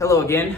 Hello again.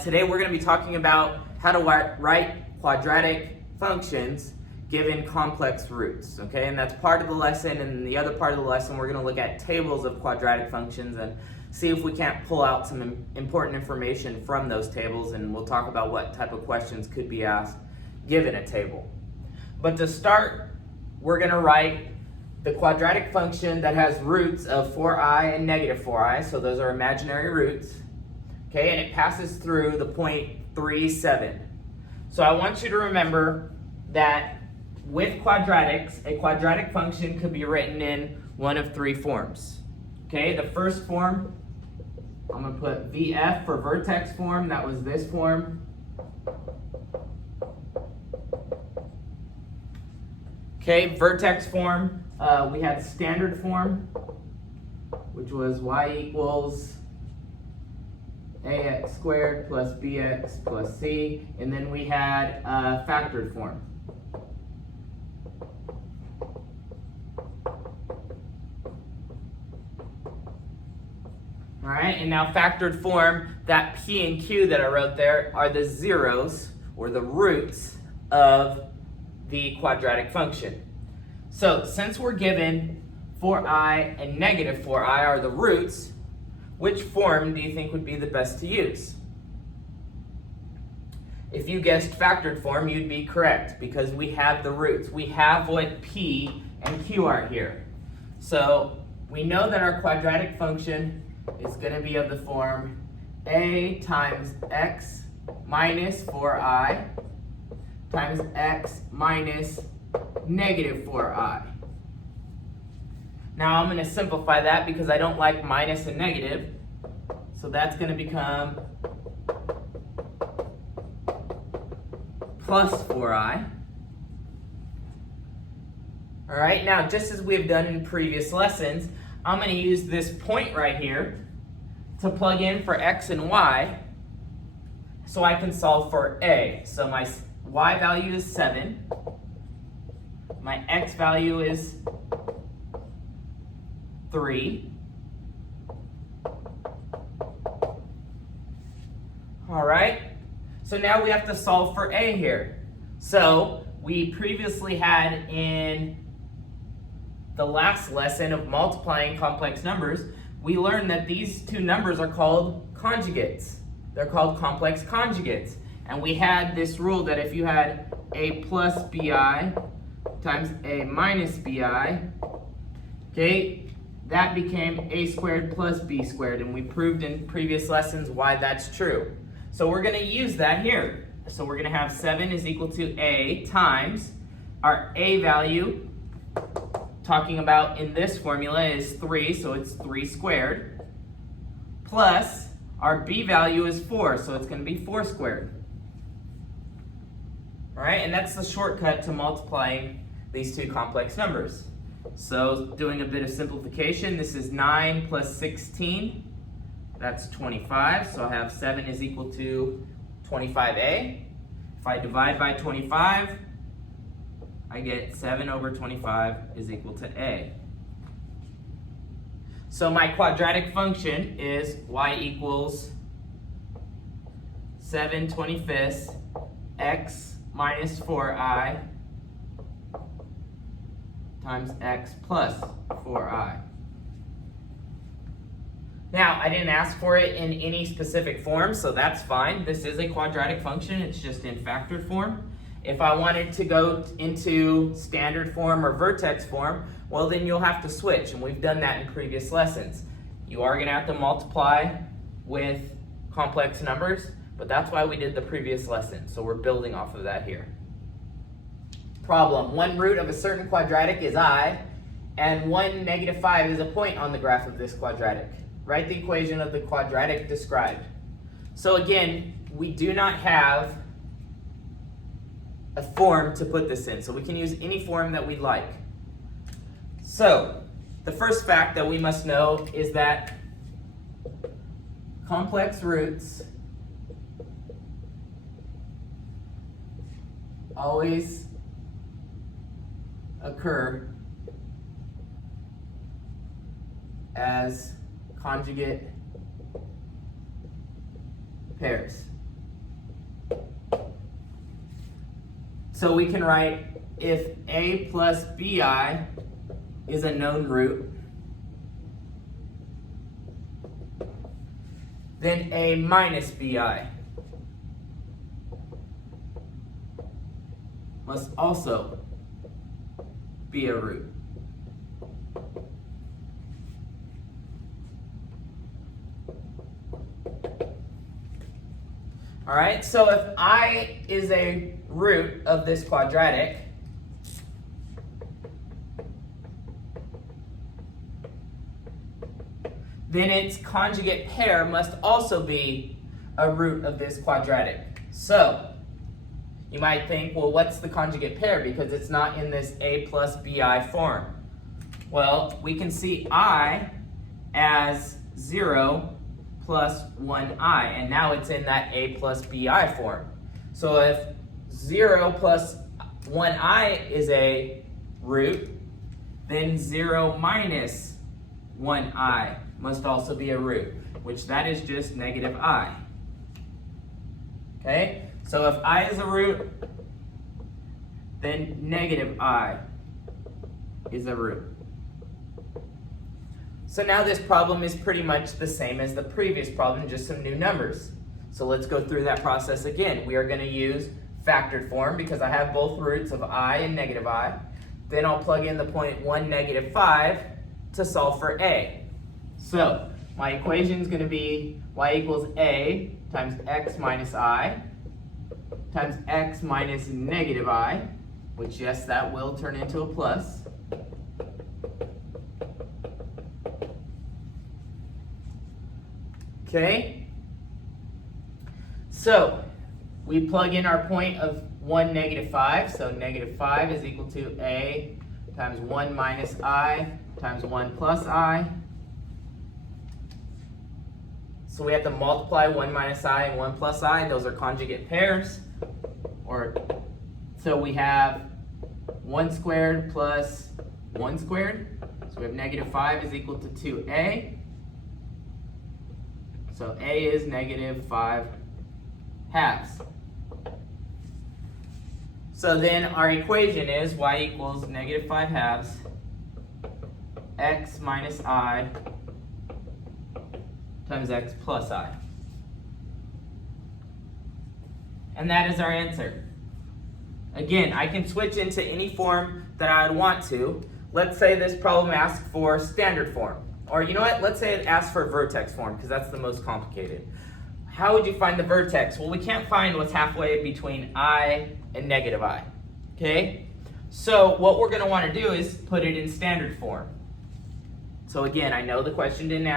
Today we're going to be talking about how to write quadratic functions given complex roots. Okay, and that's part of the lesson. And the other part of the lesson, we're going to look at tables of quadratic functions and see if we can't pull out some important information from those tables. And we'll talk about what type of questions could be asked given a table. But to start, we're going to write the quadratic function that has roots of 4i and negative 4i. So those are imaginary roots. Okay, and it passes through the point 3, 7. So I want you to remember that with quadratics, a quadratic function could be written in one of three forms. Okay, the first form, I'm going to put VF for vertex form. That was this form. Okay, vertex form, we had standard form, which was y equals ax squared plus bx plus c, and then we had factored form. All right, and now factored form, that p and q that I wrote there are the zeros or the roots of the quadratic function. So since we're given 4i and negative 4i are the roots, which form do you think would be the best to use? If you guessed factored form, you'd be correct because we have the roots. We have what p and q are here. So we know that our quadratic function is going to be of the form a times x minus 4i times x minus negative 4i. Now I'm going to simplify that because I don't like minus and negative. So that's going to become plus 4i. All right, now just as we've done in previous lessons, I'm going to use this point right here to plug in for x and y so I can solve for a. So my y value is 7. My x value is 3. All right, so now we have to solve for a here. So we previously had in the last lesson of multiplying complex numbers, we learned that these two numbers are called conjugates. They're called complex conjugates. And we had this rule that if you had a plus bi times a minus bi, okay, that became a squared plus b squared, and we proved in previous lessons why that's true. So we're going to use that here. So we're going to have 7 is equal to a times our a value, talking about in this formula, is 3, so it's 3 squared, plus our b value is 4, so it's going to be 4 squared. All right, and that's the shortcut to multiplying these two complex numbers. So doing a bit of simplification, this is 9 plus 16, that's 25, so I have 7 is equal to 25a. If I divide by 25, I get 7 over 25 is equal to a. So my quadratic function is y equals 7/25 x minus 4i times x plus 4i. Now, I didn't ask for it in any specific form, so that's fine. This is a quadratic function, it's just in factored form. If I wanted to go into standard form or vertex form, well then you'll have to switch, and we've done that in previous lessons. You are going to have to multiply with complex numbers, but that's why we did the previous lesson, so we're building off of that here. Problem, one root of a certain quadratic is I, and 1 negative 5 is a point on the graph of this quadratic. Write the equation of the quadratic described. So again, we do not have a form to put this in, so we can use any form that we'd like. So the first fact that we must know is that complex roots always occur as conjugate pairs. So we can write if a plus bi is a known root, then a minus bi must also be a root. All right, so if I is a root of this quadratic, then its conjugate pair must also be a root of this quadratic. So you might think, well, what's the conjugate pair? Because it's not in this a plus bi form. Well, we can see I as 0 plus 1i, and now it's in that a plus bi form. So if 0 plus 1i is a root, then 0 minus 1i must also be a root, which that is just negative I. Okay, so if I is a root, then negative I is a root. So now this problem is pretty much the same as the previous problem, just some new numbers. So let's go through that process again. We are going to use factored form because I have both roots of I and negative I. Then I'll plug in the point 1, negative 5 to solve for a. So my equation is going to be y equals a times x minus I times x minus negative I, which yes, that will turn into a plus. Okay, so we plug in our point of 1, negative 5. So negative 5 is equal to a times 1 minus I times 1 plus I. So we have to multiply 1 minus I and 1 plus I, and those are conjugate pairs. So we have 1 squared plus 1 squared. So we have negative 5 is equal to 2a. So a is negative 5 halves. So then our equation is y equals negative 5 halves x minus I times x plus I. And that is our answer. Again, I can switch into any form that I would want to. Let's say this problem asks for standard form. Or you know what, let's say it asks for vertex form because that's the most complicated. How would you find the vertex? Well, we can't find what's halfway between I and negative I. Okay? So what we're going to want to do is put it in standard form. So again, I know the question didn't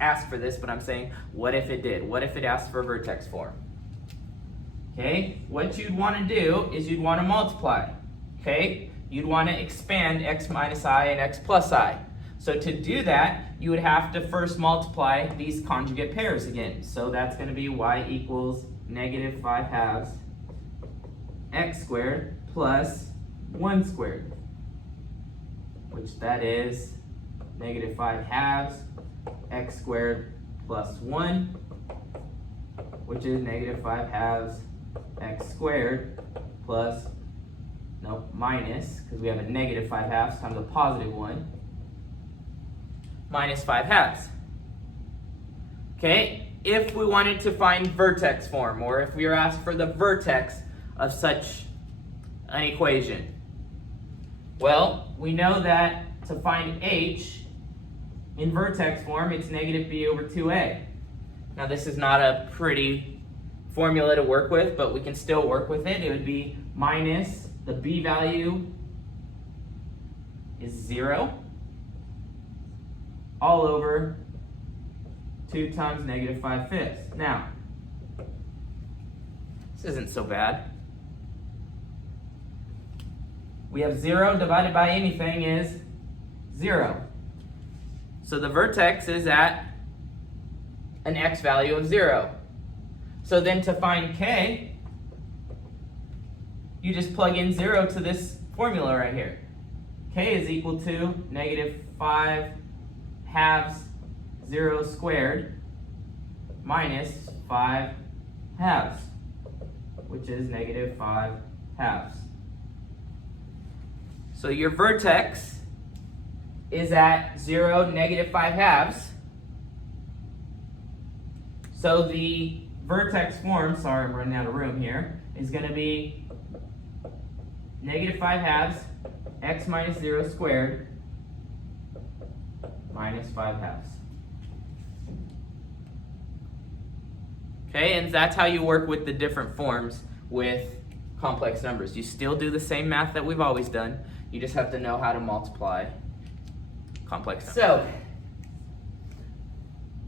ask for this, but I'm saying, what if it did? What if it asked for vertex form? Okay, what you'd want to do is you'd want to multiply. Okay, you'd want to expand x minus I and x plus I. So to do that, you would have to first multiply these conjugate pairs again. So that's going to be y equals negative 5 halves x squared plus 1 squared, which that is negative 5 halves x squared plus 1, which is negative 5 halves x squared plus, minus, because we have a negative 5 halves times a positive 1, minus 5 halves. Okay, if we wanted to find vertex form, or if we were asked for the vertex of such an equation, well, we know that to find h in vertex form, it's negative b over 2a. Now this is not a pretty formula to work with, but we can still work with it. It would be minus the b value is 0 all over 2 times negative 5/5. Now, this isn't so bad. We have 0 divided by anything is 0. So the vertex is at an x value of 0. So then to find k, you just plug in 0 to this formula right here. K is equal to negative 5 halves 0 squared minus 5 halves, which is negative 5 halves. So your vertex is at 0, negative 5 halves. So the vertex form, sorry I'm running out of room here, is going to be negative 5 halves x minus 0 squared minus 5 halves. Okay, and that's how you work with the different forms with complex numbers. You still do the same math that we've always done. You just have to know how to multiply complex numbers. So,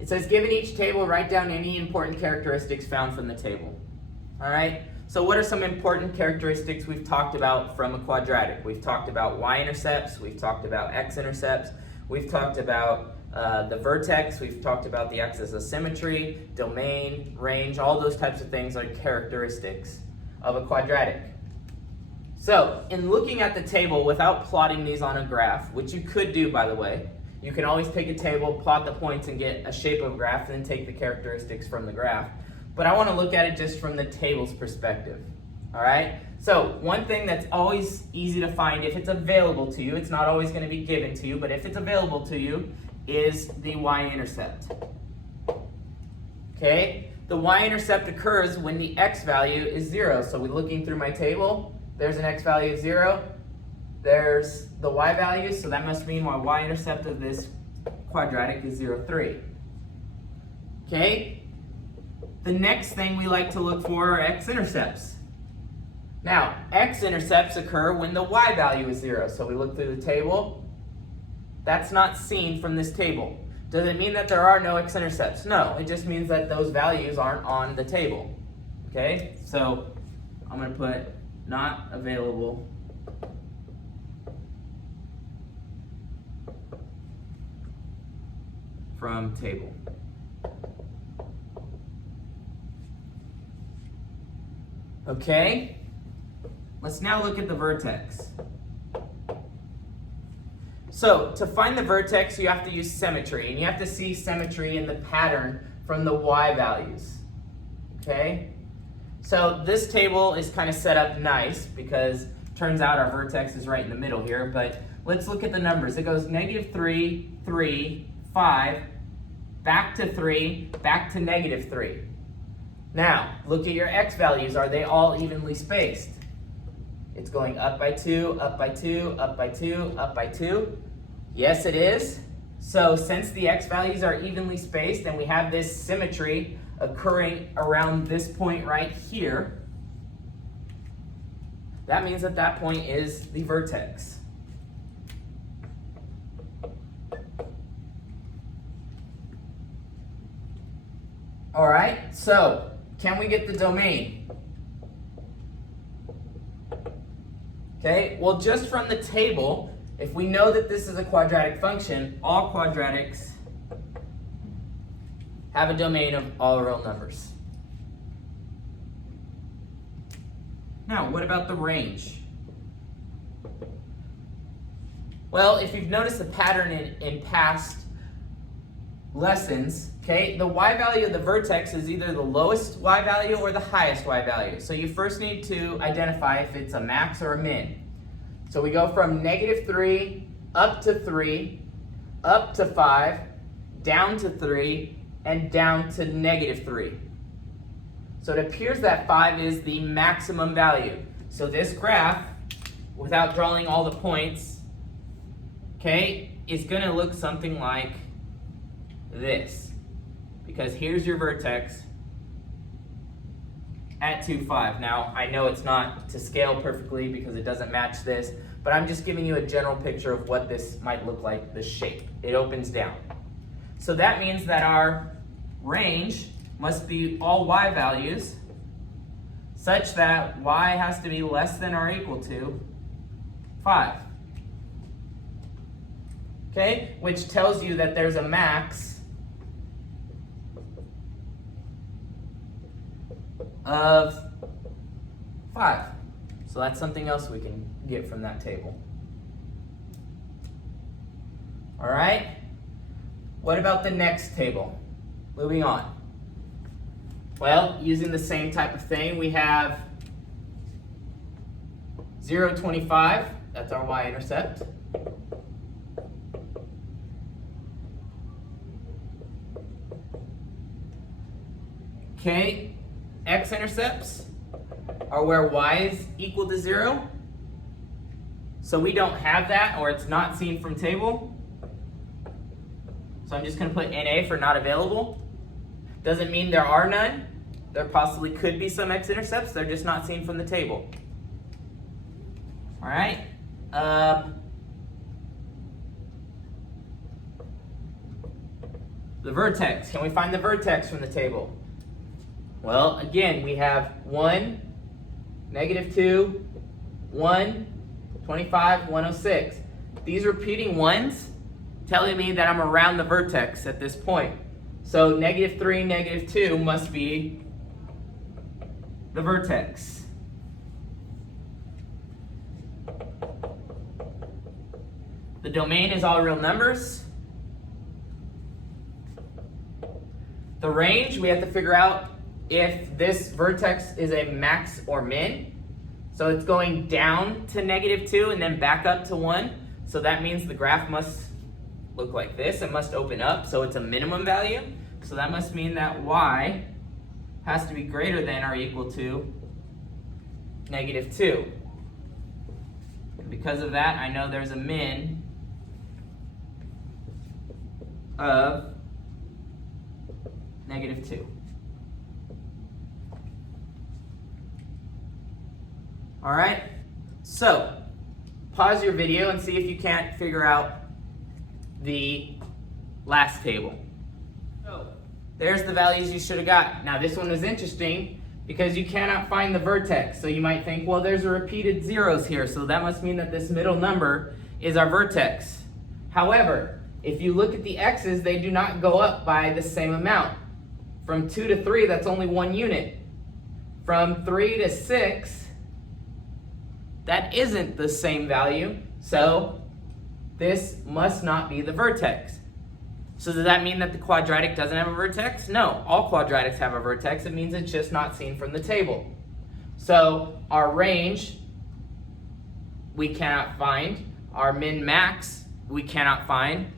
it says, given each table, write down any important characteristics found from the table. All right? So what are some important characteristics we've talked about from a quadratic? We've talked about y-intercepts, we've talked about x-intercepts, we've talked about the vertex, we've talked about the axis of symmetry, domain, range, all those types of things are characteristics of a quadratic. So, in looking at the table without plotting these on a graph, which you could do, by the way, you can always take a table, plot the points, and get a shape of a graph, and then take the characteristics from the graph. But I want to look at it just from the table's perspective. All right? So, one thing that's always easy to find if it's available to you, it's not always going to be given to you, but if it's available to you, is the y-intercept. Okay? The y-intercept occurs when the x value is 0. So, we're looking through my table. There's an x value of 0. There's the y value, so that must mean my y-intercept of this quadratic is 0, 3. Okay? The next thing we like to look for are x-intercepts. Now, x-intercepts occur when the y value is 0. So we look through the table. That's not seen from this table. Does it mean that there are no x-intercepts? No, it just means that those values aren't on the table. Okay? So I'm going to put not available from table. Okay, let's now look at the vertex. So, to find the vertex, you have to use symmetry, and you have to see symmetry in the pattern from the y values. Okay? So, this table is kind of set up nice because it turns out our vertex is right in the middle here, but let's look at the numbers. It goes negative 3, 3, 5, back to 3, back to negative 3. Now, look at your x values. Are they all evenly spaced? It's going up by 2, up by 2, up by 2, up by 2. Yes, it is. So since the x values are evenly spaced and we have this symmetry occurring around this point right here, that means that that point is the vertex. All right, so can we get the domain? Okay, well, just from the table, if we know that this is a quadratic function, all quadratics have a domain of all real numbers. Now, what about the range? Well, if you've noticed the pattern in past lessons, okay, the y value of the vertex is either the lowest y value or the highest y value. So you first need to identify if it's a max or a min. So we go from negative 3 up to 3, up to 5, down to 3, and down to negative 3. So it appears that 5 is the maximum value. So this graph, without drawing all the points, okay, is going to look something like this. Because here's your vertex at 2, 5. Now, I know it's not to scale perfectly because it doesn't match this, but I'm just giving you a general picture of what this might look like, the shape. It opens down. So that means that our range must be all y values such that y has to be less than or equal to 5. Okay, which tells you that there's a max of 5. So that's something else we can get from that table. All right, what about the next table? Moving on. Well, using the same type of thing, we have 0, 25, that's our y-intercept. Okay, x-intercepts are where y is equal to 0. So we don't have that, or it's not seen from table. So I'm just going to put NA for not available. Doesn't mean there are none. There possibly could be some x-intercepts. They're just not seen from the table. All right. The vertex. Can we find the vertex from the table? Well, again, we have 1, -2, 1, 25, 106. These repeating ones telling me that I'm around the vertex at this point. So -3, -2 must be the vertex. The domain is all real numbers. The range, we have to figure out if this vertex is a max or min. So it's going down to -2 and then back up to 1. So that means the graph must look like this. It must open up, so it's a minimum value. So that must mean that y has to be greater than or equal to -2. And because of that, I know there's a min of -2. All right, so pause your video and see if you can't figure out the last table. So there's the values you should have got. Now this one is interesting because you cannot find the vertex. So you might think, well, there's a repeated zeros here, so that must mean that this middle number is our vertex. However, if you look at the x's, they do not go up by the same amount. From 2 to 3, that's only 1 unit. From 3 to 6, that isn't the same value, so this must not be the vertex. So does that mean that the quadratic doesn't have a vertex? No, all quadratics have a vertex. It means it's just not seen from the table. So our range, we cannot find. Our min-max, we cannot find.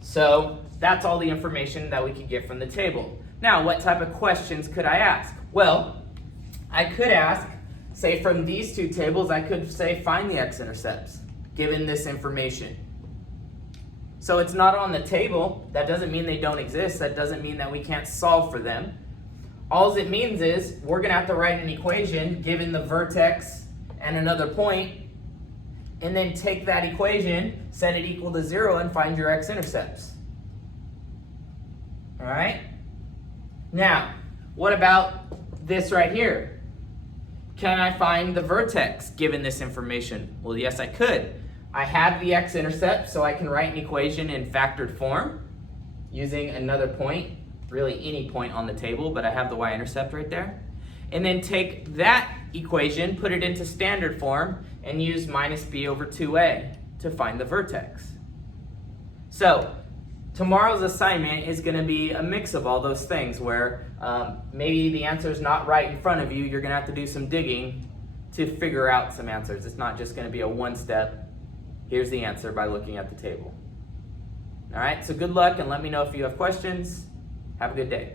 So that's all the information that we could get from the table. Now, what type of questions could I ask? Well, I could ask, say from these two tables, I could say find the x-intercepts, given this information. So it's not on the table. That doesn't mean they don't exist. That doesn't mean that we can't solve for them. All it means is we're going to have to write an equation given the vertex and another point, and then take that equation, set it equal to 0, and find your x-intercepts. All right? Now, what about this right here? Can I find the vertex given this information? Well, yes, I could. I have the x-intercept, so I can write an equation in factored form using another point, really any point on the table, but I have the y-intercept right there. And then take that equation, put it into standard form, and use minus b over 2a to find the vertex. So tomorrow's assignment is going to be a mix of all those things where maybe the answer is not right in front of you. You're going to have to do some digging to figure out some answers. It's not just going to be a one-step, here's the answer by looking at the table. All right, so good luck and let me know if you have questions. Have a good day.